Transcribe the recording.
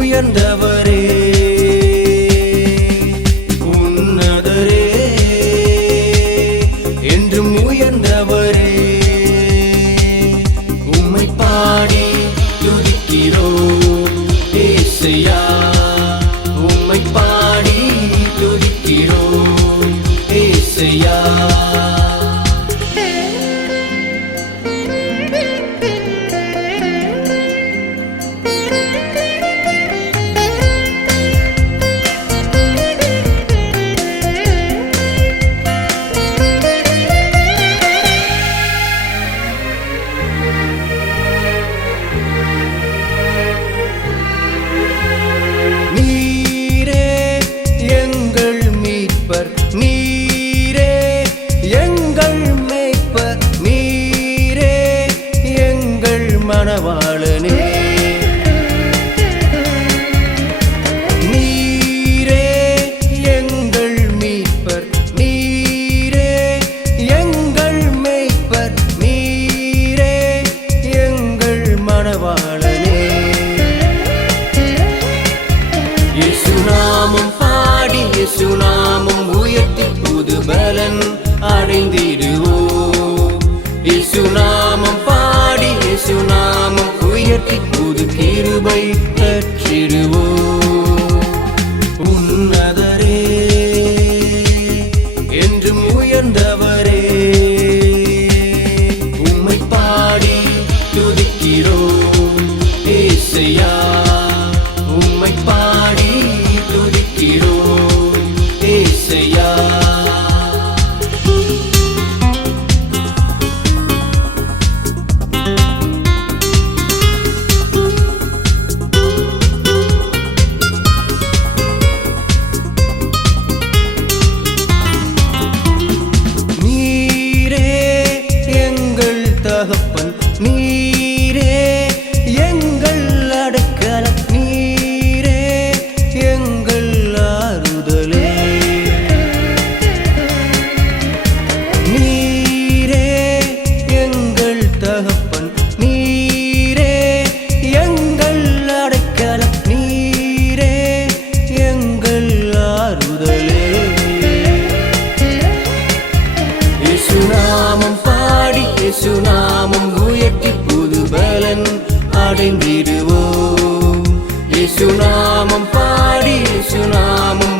உயர்ந்தவரே உன்னதரே என்றும் உயர்ந்தவரே உம்மை பாடி துதிக்கிறோம் ஏசையா உம்மை பாடி துதிக்கிறோம் ஏசையா நீரே எங்கள் மேய்ப்பர் நீரே எங்கள் மணவாளனே நீரே எங்கள் மீட்பர் நீரே எங்கள் மேய்ப்பர் நீரே எங்கள் மணவாளனே இயேசு நாமம் பாடி இயேசு நாமம் உயர்த்தி புது பலன் அடைந்திடுவோம் இயேசு நாமம் பாடி இயேசு நாமம் உயர்த்தி புது கிருபை பெற்றிடுவோம் உன்னதரே என்றும் உயர்ந்தவரே உம்மை பாடி துதிக்கிறோம் ஏசையா உம்மை பாடி துதிக்கிறோம் ஏசையா நீரே எங்கள் தகப்பன் நீரே எங்கள் அடைக்கலம் நீரே எங்கள் ஆறுதலே நீரே எங்கள் தகப்பன் நீரே எங்கள் அடைக்கலம் நீரே எங்கள் ஆறுதலே இயேசு நாமம் பாடி இயேசு நாமம் உயர்த்தி புது பலன் அடைந்திடுவோம் இயேசு நாமம் பாடி இயேசு நாமம்